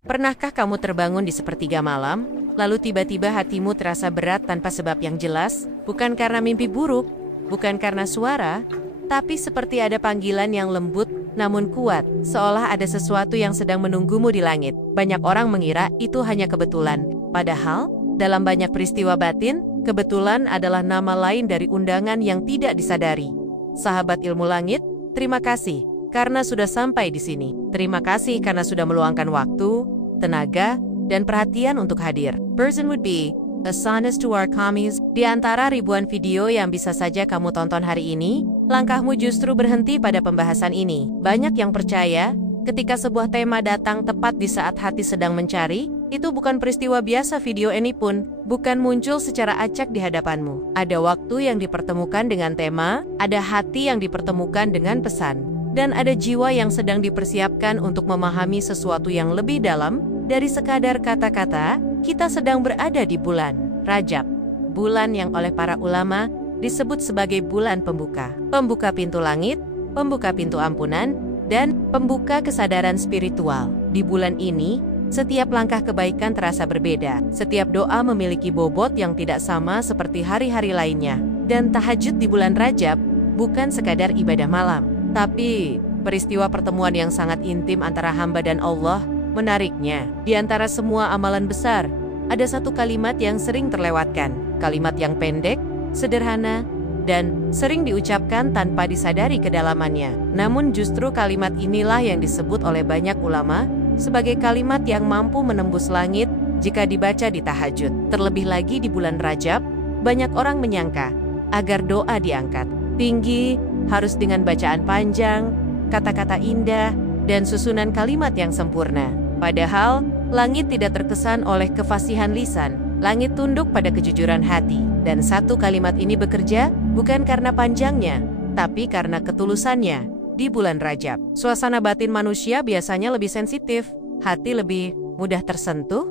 Pernahkah kamu terbangun di sepertiga malam, lalu tiba-tiba hatimu terasa berat tanpa sebab yang jelas? Bukan karena mimpi buruk, bukan karena suara, tapi seperti ada panggilan yang lembut namun kuat, seolah ada sesuatu yang sedang menunggumu di langit. Banyak orang mengira itu hanya kebetulan. Padahal, dalam banyak peristiwa batin, kebetulan adalah nama lain dari undangan yang tidak disadari. Sahabat ilmu langit, terima kasih karena sudah sampai di sini. Terima kasih karena sudah meluangkan waktu, tenaga, dan perhatian untuk hadir. Person would be a sonus to our commies. Di antara ribuan video yang bisa saja kamu tonton hari ini, langkahmu justru berhenti pada pembahasan ini. Banyak yang percaya, ketika sebuah tema datang tepat di saat hati sedang mencari, itu bukan peristiwa biasa. Video ini pun bukan muncul secara acak di hadapanmu. Ada waktu yang dipertemukan dengan tema, ada hati yang dipertemukan dengan pesan, dan ada jiwa yang sedang dipersiapkan untuk memahami sesuatu yang lebih dalam dari sekadar kata-kata. Kita sedang berada di bulan Rajab, bulan yang oleh para ulama disebut sebagai bulan pembuka. Pembuka pintu langit, pembuka pintu ampunan, dan pembuka kesadaran spiritual. Di bulan ini, setiap langkah kebaikan terasa berbeda. Setiap doa memiliki bobot yang tidak sama seperti hari-hari lainnya. Dan tahajud di bulan Rajab bukan sekadar ibadah malam, tapi peristiwa pertemuan yang sangat intim antara hamba dan Allah. Menariknya, di antara semua amalan besar, ada satu kalimat yang sering terlewatkan. Kalimat yang pendek, sederhana, dan sering diucapkan tanpa disadari kedalamannya. Namun justru kalimat inilah yang disebut oleh banyak ulama sebagai kalimat yang mampu menembus langit jika dibaca di tahajud. Terlebih lagi di bulan Rajab, banyak orang menyangka agar doa diangkat tinggi harus dengan bacaan panjang, kata-kata indah, dan susunan kalimat yang sempurna. Padahal, langit tidak terkesan oleh kefasihan lisan. Langit tunduk pada kejujuran hati. Dan satu kalimat ini bekerja bukan karena panjangnya, tapi karena ketulusannya. Di bulan Rajab, suasana batin manusia biasanya lebih sensitif, hati lebih mudah tersentuh,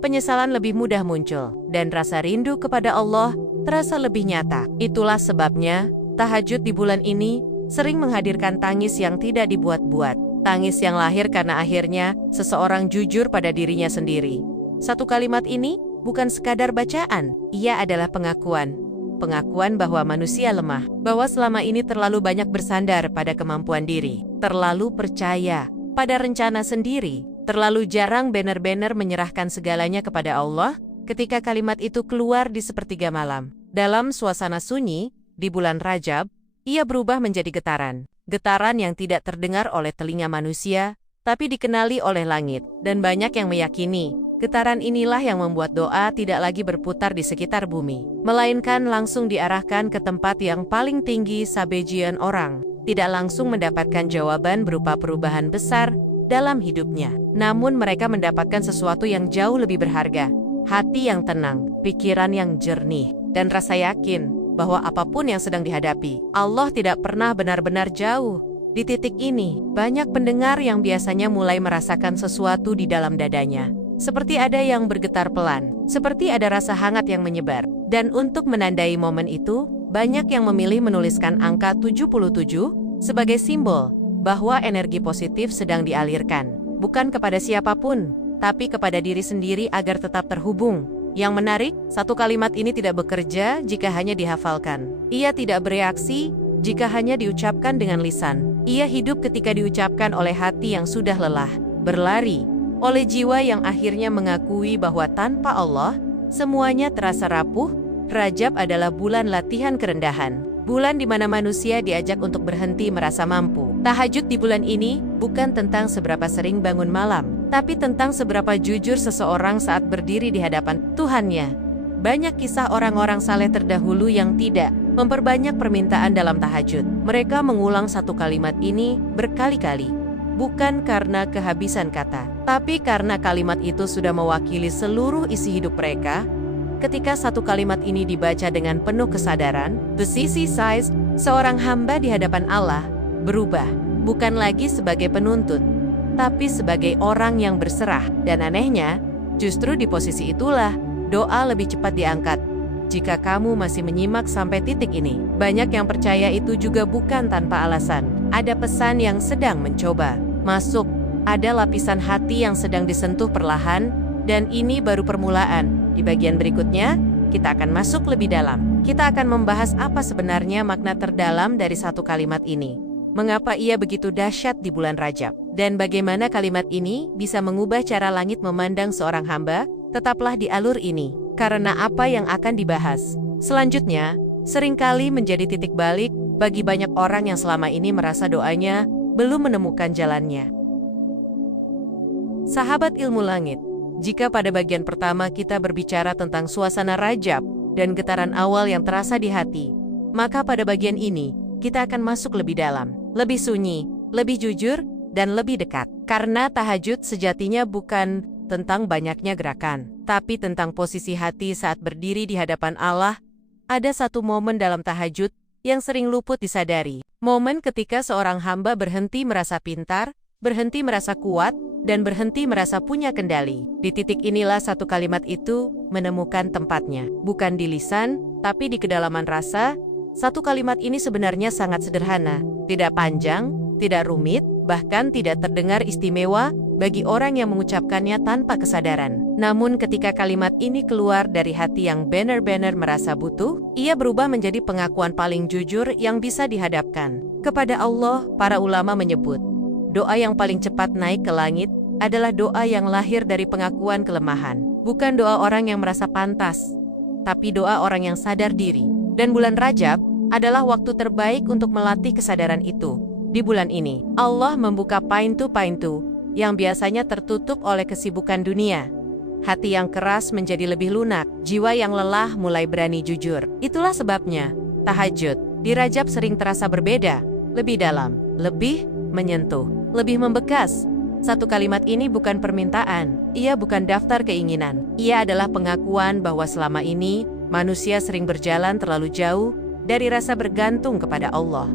penyesalan lebih mudah muncul, dan rasa rindu kepada Allah terasa lebih nyata. Itulah sebabnya, tahajud di bulan ini sering menghadirkan tangis yang tidak dibuat-buat. Tangis yang lahir karena akhirnya seseorang jujur pada dirinya sendiri. Satu kalimat ini bukan sekadar bacaan, ia adalah pengakuan. Pengakuan bahwa manusia lemah, bahwa selama ini terlalu banyak bersandar pada kemampuan diri, terlalu percaya pada rencana sendiri, terlalu jarang benar-benar menyerahkan segalanya kepada Allah. Ketika kalimat itu keluar di sepertiga malam, dalam suasana sunyi, di bulan Rajab, ia berubah menjadi getaran. Getaran yang tidak terdengar oleh telinga manusia, tapi dikenali oleh langit. Dan banyak yang meyakini, getaran inilah yang membuat doa tidak lagi berputar di sekitar bumi, melainkan langsung diarahkan ke tempat yang paling tinggi. Sebagian orang tidak langsung mendapatkan jawaban berupa perubahan besar dalam hidupnya. Namun mereka mendapatkan sesuatu yang jauh lebih berharga. Hati yang tenang, pikiran yang jernih, dan rasa yakin bahwa apapun yang sedang dihadapi, Allah tidak pernah benar-benar jauh. Di titik ini, banyak pendengar yang biasanya mulai merasakan sesuatu di dalam dadanya. Seperti ada yang bergetar pelan, seperti ada rasa hangat yang menyebar. Dan untuk menandai momen itu, banyak yang memilih menuliskan angka 77 sebagai simbol bahwa energi positif sedang dialirkan. Bukan kepada siapapun, tapi kepada diri sendiri agar tetap terhubung. Yang menarik, satu kalimat ini tidak bekerja jika hanya dihafalkan. Ia tidak bereaksi jika hanya diucapkan dengan lisan. Ia hidup ketika diucapkan oleh hati yang sudah lelah, berlari, oleh jiwa yang akhirnya mengakui bahwa tanpa Allah, semuanya terasa rapuh. Rajab adalah bulan latihan kerendahan. Bulan di mana manusia diajak untuk berhenti merasa mampu. Tahajud di bulan ini bukan tentang seberapa sering bangun malam, tapi tentang seberapa jujur seseorang saat berdiri di hadapan Tuhannya. Banyak kisah orang-orang saleh terdahulu yang tidak memperbanyak permintaan dalam tahajud. Mereka mengulang satu kalimat ini berkali-kali, bukan karena kehabisan kata, tapi karena kalimat itu sudah mewakili seluruh isi hidup mereka. Ketika satu kalimat ini dibaca dengan penuh kesadaran, the sisi size, seorang hamba di hadapan Allah berubah, bukan lagi sebagai penuntut, tapi sebagai orang yang berserah. Dan anehnya, justru di posisi itulah doa lebih cepat diangkat. Jika kamu masih menyimak sampai titik ini, banyak yang percaya itu juga bukan tanpa alasan. Ada pesan yang sedang mencoba masuk Ada lapisan hati yang sedang disentuh perlahan, dan ini baru permulaan. Di bagian berikutnya, kita akan masuk lebih dalam. Kita akan membahas apa sebenarnya makna terdalam dari satu kalimat ini. Mengapa ia begitu dahsyat di bulan Rajab? Dan bagaimana kalimat ini bisa mengubah cara langit memandang seorang hamba? Tetaplah di alur ini, karena apa yang akan dibahas selanjutnya seringkali menjadi titik balik bagi banyak orang yang selama ini merasa doanya belum menemukan jalannya. Sahabat ilmu langit, jika pada bagian pertama kita berbicara tentang suasana Rajab dan getaran awal yang terasa di hati, maka pada bagian ini kita akan masuk lebih dalam, lebih sunyi, lebih jujur, dan lebih dekat. Karena tahajud sejatinya bukan tentang banyaknya gerakan, tapi tentang posisi hati saat berdiri di hadapan Allah. Ada satu momen dalam tahajud yang sering luput disadari. Momen ketika seorang hamba berhenti merasa pintar, berhenti merasa kuat, dan berhenti merasa punya kendali. Di titik inilah satu kalimat itu menemukan tempatnya. Bukan di lisan, tapi di kedalaman rasa. Satu kalimat ini sebenarnya sangat sederhana, tidak panjang, tidak rumit, bahkan tidak terdengar istimewa bagi orang yang mengucapkannya tanpa kesadaran. Namun ketika kalimat ini keluar dari hati yang benar-benar merasa butuh, ia berubah menjadi pengakuan paling jujur yang bisa dihadapkan kepada Allah. Para ulama menyebut, doa yang paling cepat naik ke langit adalah doa yang lahir dari pengakuan kelemahan. Bukan doa orang yang merasa pantas, tapi doa orang yang sadar diri. Dan bulan Rajab adalah waktu terbaik untuk melatih kesadaran itu. Di bulan ini, Allah membuka pintu-pintu yang biasanya tertutup oleh kesibukan dunia. Hati yang keras menjadi lebih lunak, jiwa yang lelah mulai berani jujur. Itulah sebabnya, tahajud di Rajab sering terasa berbeda, lebih dalam, lebih menyentuh, lebih membekas. Satu kalimat ini bukan permintaan, ia bukan daftar keinginan. Ia adalah pengakuan bahwa selama ini, manusia sering berjalan terlalu jauh dari rasa bergantung kepada Allah.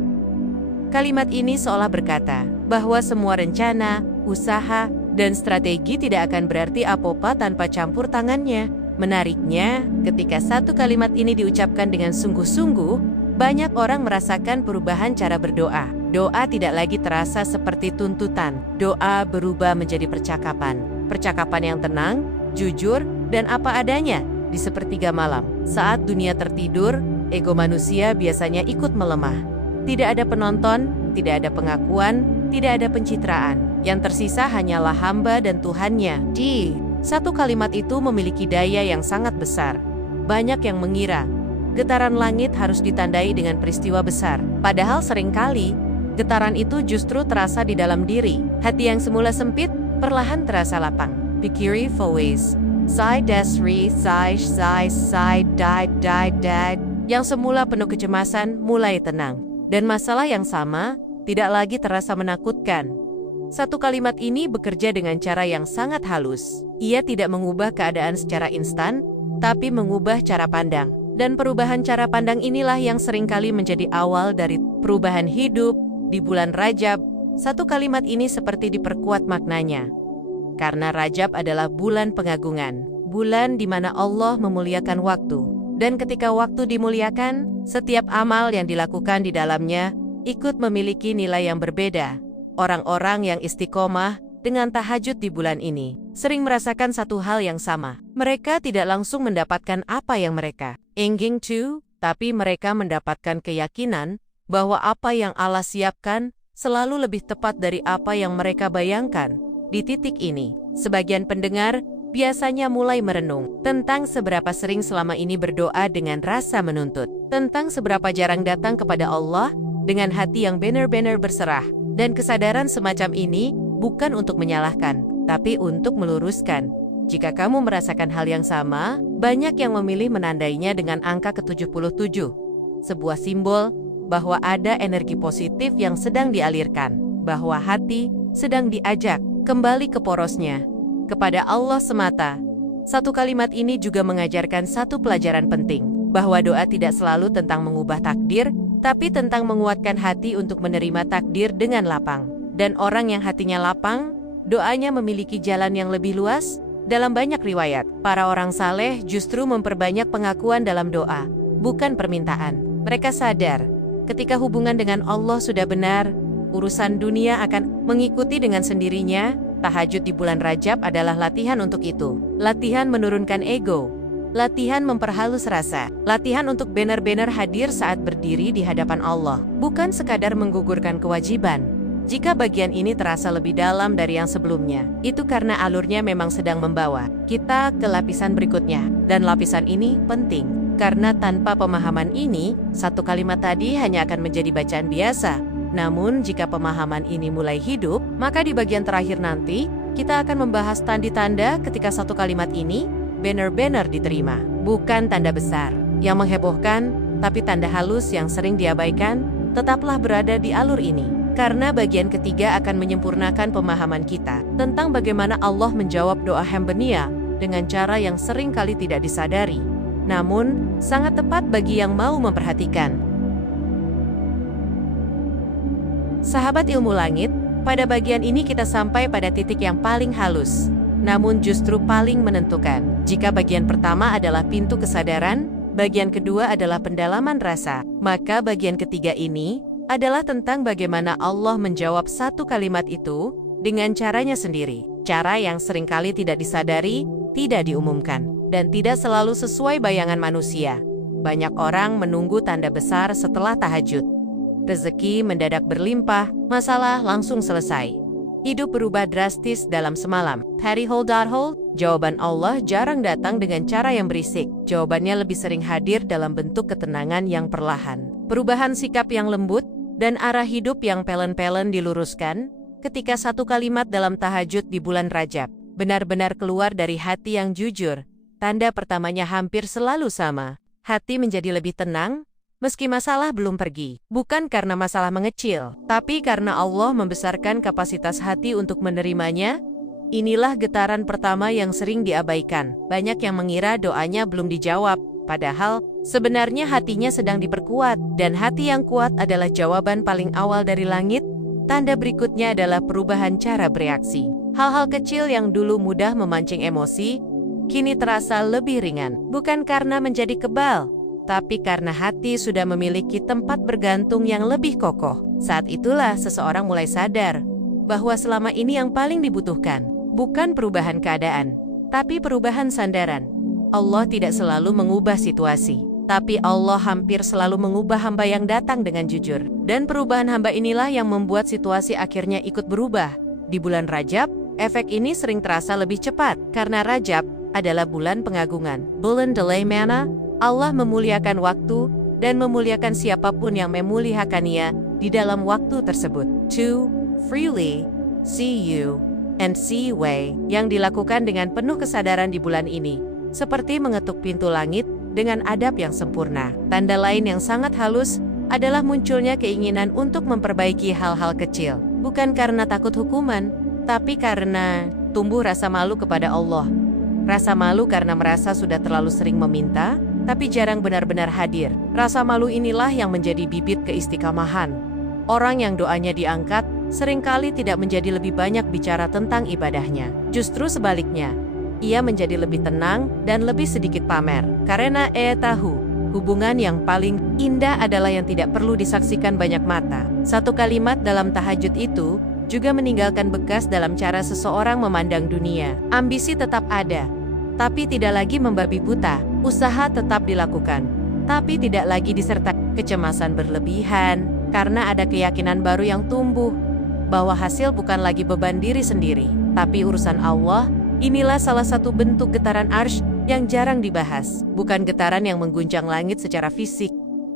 Kalimat ini seolah berkata bahwa semua rencana, usaha, dan strategi tidak akan berarti apa-apa tanpa campur tangannya. Menariknya, ketika satu kalimat ini diucapkan dengan sungguh-sungguh, banyak orang merasakan perubahan cara berdoa. Doa tidak lagi terasa seperti tuntutan. Doa berubah menjadi percakapan. Percakapan yang tenang, jujur, dan apa adanya. Di sepertiga malam, saat dunia tertidur, ego manusia biasanya ikut melemah. Tidak ada penonton, tidak ada pengakuan, tidak ada pencitraan. Yang tersisa hanyalah hamba dan Tuhannya. Satu kalimat itu memiliki daya yang sangat besar. Banyak yang mengira getaran langit harus ditandai dengan peristiwa besar. Padahal seringkali, getaran itu justru terasa di dalam diri. Hati yang semula sempit, perlahan terasa lapang. Pikiri Fawaz. Yang semula penuh kecemasan mulai tenang. Dan masalah yang sama tidak lagi terasa menakutkan. Satu kalimat ini bekerja dengan cara yang sangat halus. Ia tidak mengubah keadaan secara instan, tapi mengubah cara pandang. Dan perubahan cara pandang inilah yang seringkali menjadi awal dari perubahan hidup. Di bulan Rajab, satu kalimat ini seperti diperkuat maknanya. Karena Rajab adalah bulan pengagungan, bulan di mana Allah memuliakan waktu. Dan ketika waktu dimuliakan, setiap amal yang dilakukan di dalamnya ikut memiliki nilai yang berbeda. Orang-orang yang istiqomah dengan tahajud di bulan ini sering merasakan satu hal yang sama. Mereka tidak langsung mendapatkan apa yang mereka ingin, tapi mereka mendapatkan keyakinan bahwa apa yang Allah siapkan selalu lebih tepat dari apa yang mereka bayangkan. Di titik ini, sebagian pendengar biasanya mulai merenung tentang seberapa sering selama ini berdoa dengan rasa menuntut, tentang seberapa jarang datang kepada Allah dengan hati yang benar-benar berserah. Dan kesadaran semacam ini bukan untuk menyalahkan, tapi untuk meluruskan. Jika kamu merasakan hal yang sama, banyak yang memilih menandainya dengan angka ke-77, sebuah simbol bahwa ada energi positif yang sedang dialirkan, bahwa hati sedang diajak kembali ke porosnya, kepada Allah semata. Satu kalimat ini juga mengajarkan satu pelajaran penting, bahwa doa tidak selalu tentang mengubah takdir, tapi tentang menguatkan hati untuk menerima takdir dengan lapang. Dan orang yang hatinya lapang, doanya memiliki jalan yang lebih luas. Dalam banyak riwayat, para orang saleh justru memperbanyak pengakuan dalam doa, bukan permintaan. Mereka sadar, ketika hubungan dengan Allah sudah benar, urusan dunia akan mengikuti dengan sendirinya. Tahajud di bulan Rajab adalah latihan untuk itu. Latihan menurunkan ego. Latihan memperhalus rasa. Latihan untuk benar-benar hadir saat berdiri di hadapan Allah. Bukan sekadar menggugurkan kewajiban. Jika bagian ini terasa lebih dalam dari yang sebelumnya, itu karena alurnya memang sedang membawa kita ke lapisan berikutnya. Dan lapisan ini penting. Karena tanpa pemahaman ini, satu kalimat tadi hanya akan menjadi bacaan biasa. Namun, jika pemahaman ini mulai hidup, maka di bagian terakhir nanti, kita akan membahas tanda-tanda ketika satu kalimat ini benar-benar diterima. Bukan tanda besar yang menghebohkan, tapi tanda halus yang sering diabaikan, tetaplah berada di alur ini. Karena bagian ketiga akan menyempurnakan pemahaman kita tentang bagaimana Allah menjawab doa hamba Nia dengan cara yang sering kali tidak disadari. Namun, sangat tepat bagi yang mau memperhatikan. Sahabat ilmu langit, pada bagian ini kita sampai pada titik yang paling halus, namun justru paling menentukan. Jika bagian pertama adalah pintu kesadaran, bagian kedua adalah pendalaman rasa, maka bagian ketiga ini adalah tentang bagaimana Allah menjawab satu kalimat itu dengan caranya sendiri. Cara yang seringkali tidak disadari, tidak diumumkan, dan tidak selalu sesuai bayangan manusia. Banyak orang menunggu tanda besar setelah tahajud. Rezeki mendadak berlimpah, masalah langsung selesai. Hidup berubah drastis dalam semalam. Patty hold. Jawaban Allah jarang datang dengan cara yang berisik. Jawabannya lebih sering hadir dalam bentuk ketenangan yang perlahan. Perubahan sikap yang lembut, dan arah hidup yang pelan-pelan diluruskan ketika satu kalimat dalam tahajud di bulan Rajab benar-benar keluar dari hati yang jujur. Tanda pertamanya hampir selalu sama. Hati menjadi lebih tenang, meski masalah belum pergi. Bukan karena masalah mengecil, tapi karena Allah membesarkan kapasitas hati untuk menerimanya. Inilah getaran pertama yang sering diabaikan. Banyak yang mengira doanya belum dijawab. Padahal, sebenarnya hatinya sedang diperkuat, dan hati yang kuat adalah jawaban paling awal dari langit. Tanda berikutnya adalah perubahan cara bereaksi. Hal-hal kecil yang dulu mudah memancing emosi, kini terasa lebih ringan. Bukan karena menjadi kebal, tapi karena hati sudah memiliki tempat bergantung yang lebih kokoh. Saat itulah seseorang mulai sadar bahwa selama ini yang paling dibutuhkan bukan perubahan keadaan, tapi perubahan sandaran. Allah tidak selalu mengubah situasi, tapi Allah hampir selalu mengubah hamba yang datang dengan jujur. Dan perubahan hamba inilah yang membuat situasi akhirnya ikut berubah. Di bulan Rajab, efek ini sering terasa lebih cepat, karena Rajab adalah bulan pengagungan. Bulan delay mana, Allah memuliakan waktu, dan memuliakan siapapun yang memuliakannya di dalam waktu tersebut. To freely see you and see way, yang dilakukan dengan penuh kesadaran di bulan ini, seperti mengetuk pintu langit dengan adab yang sempurna. Tanda lain yang sangat halus adalah munculnya keinginan untuk memperbaiki hal-hal kecil. Bukan karena takut hukuman, tapi karena tumbuh rasa malu kepada Allah. Rasa malu karena merasa sudah terlalu sering meminta, tapi jarang benar-benar hadir. Rasa malu inilah yang menjadi bibit keistiqamahan. Orang yang doanya diangkat, seringkali tidak menjadi lebih banyak bicara tentang ibadahnya. Justru sebaliknya, ia menjadi lebih tenang dan lebih sedikit pamer. Karena tahu, hubungan yang paling indah adalah yang tidak perlu disaksikan banyak mata. Satu kalimat dalam tahajud itu juga meninggalkan bekas dalam cara seseorang memandang dunia. Ambisi tetap ada, tapi tidak lagi membabi buta. Usaha tetap dilakukan, tapi tidak lagi disertai kecemasan berlebihan, karena ada keyakinan baru yang tumbuh, bahwa hasil bukan lagi beban diri sendiri, tapi urusan Allah. Inilah salah satu bentuk getaran arsy yang jarang dibahas. Bukan getaran yang mengguncang langit secara fisik,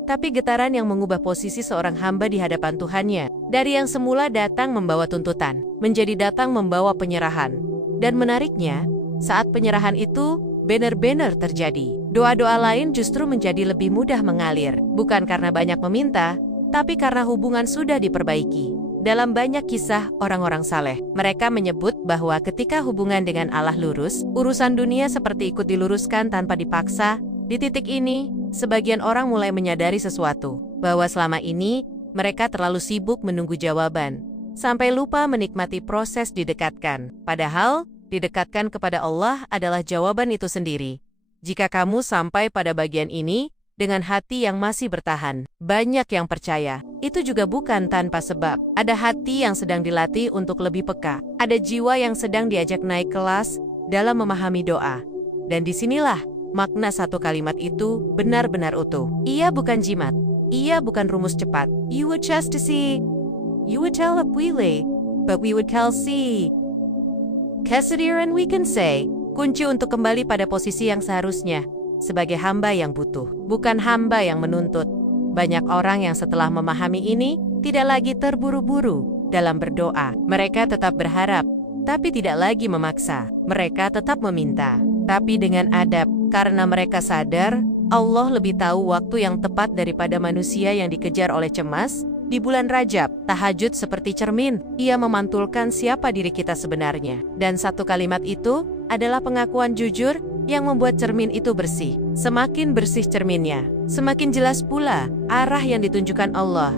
tapi getaran yang mengubah posisi seorang hamba di hadapan Tuhannya. Dari yang semula datang membawa tuntutan, menjadi datang membawa penyerahan. Dan menariknya, saat penyerahan itu benar-benar terjadi, doa-doa lain justru menjadi lebih mudah mengalir. Bukan karena banyak meminta, tapi karena hubungan sudah diperbaiki. Dalam banyak kisah orang-orang saleh, mereka menyebut bahwa ketika hubungan dengan Allah lurus, urusan dunia seperti ikut diluruskan tanpa dipaksa. Di titik ini, sebagian orang mulai menyadari sesuatu, bahwa selama ini mereka terlalu sibuk menunggu jawaban, sampai lupa menikmati proses didekatkan. Padahal, didekatkan kepada Allah adalah jawaban itu sendiri. Jika kamu sampai pada bagian ini, dengan hati yang masih bertahan. Banyak yang percaya, itu juga bukan tanpa sebab. Ada hati yang sedang dilatih untuk lebih peka. Ada jiwa yang sedang diajak naik kelas dalam memahami doa. Dan disinilah makna satu kalimat itu benar-benar utuh. Ia bukan jimat. Ia bukan rumus cepat. You would just to see. You would tell up wile, but we would tell see. Kesediran we can say. Kunci untuk kembali pada posisi yang seharusnya. Sebagai hamba yang butuh, bukan hamba yang menuntut. Banyak orang yang setelah memahami ini, tidak lagi terburu-buru dalam berdoa. Mereka tetap berharap, tapi tidak lagi memaksa. Mereka tetap meminta, tapi dengan adab. Karena mereka sadar, Allah lebih tahu waktu yang tepat daripada manusia yang dikejar oleh cemas. Di bulan Rajab, tahajud seperti cermin. Ia memantulkan siapa diri kita sebenarnya. Dan satu kalimat itu adalah pengakuan jujur yang membuat cermin itu bersih. Semakin bersih cerminnya, semakin jelas pula arah yang ditunjukkan Allah.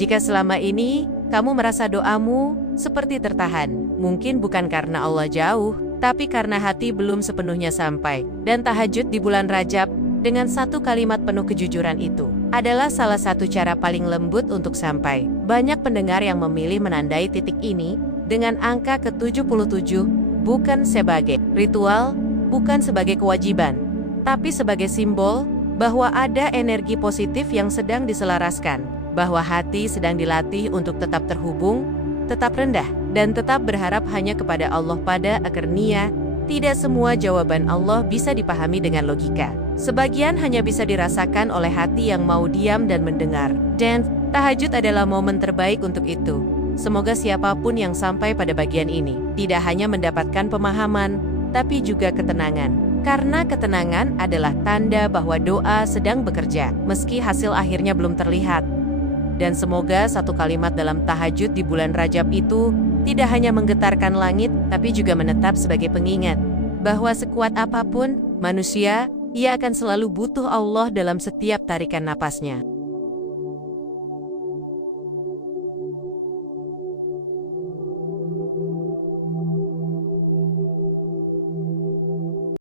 Jika selama ini kamu merasa doamu seperti tertahan, mungkin bukan karena Allah jauh, tapi karena hati belum sepenuhnya sampai. Dan tahajud di bulan Rajab dengan satu kalimat penuh kejujuran itu adalah salah satu cara paling lembut untuk sampai. Banyak pendengar yang memilih menandai titik ini dengan angka ke-77, bukan sebagai ritual, bukan sebagai kewajiban, tapi sebagai simbol bahwa ada energi positif yang sedang diselaraskan, bahwa hati sedang dilatih untuk tetap terhubung, tetap rendah, dan tetap berharap hanya kepada Allah. Pada akhirnya, tidak semua jawaban Allah bisa dipahami dengan logika. Sebagian hanya bisa dirasakan oleh hati yang mau diam dan mendengar. Dan tahajud adalah momen terbaik untuk itu. Semoga siapapun yang sampai pada bagian ini tidak hanya mendapatkan pemahaman, tapi juga ketenangan. Karena ketenangan adalah tanda bahwa doa sedang bekerja, meski hasil akhirnya belum terlihat. Dan semoga satu kalimat dalam tahajud di bulan Rajab itu tidak hanya menggetarkan langit, tapi juga menetap sebagai pengingat bahwa sekuat apapun manusia, ia akan selalu butuh Allah dalam setiap tarikan napasnya.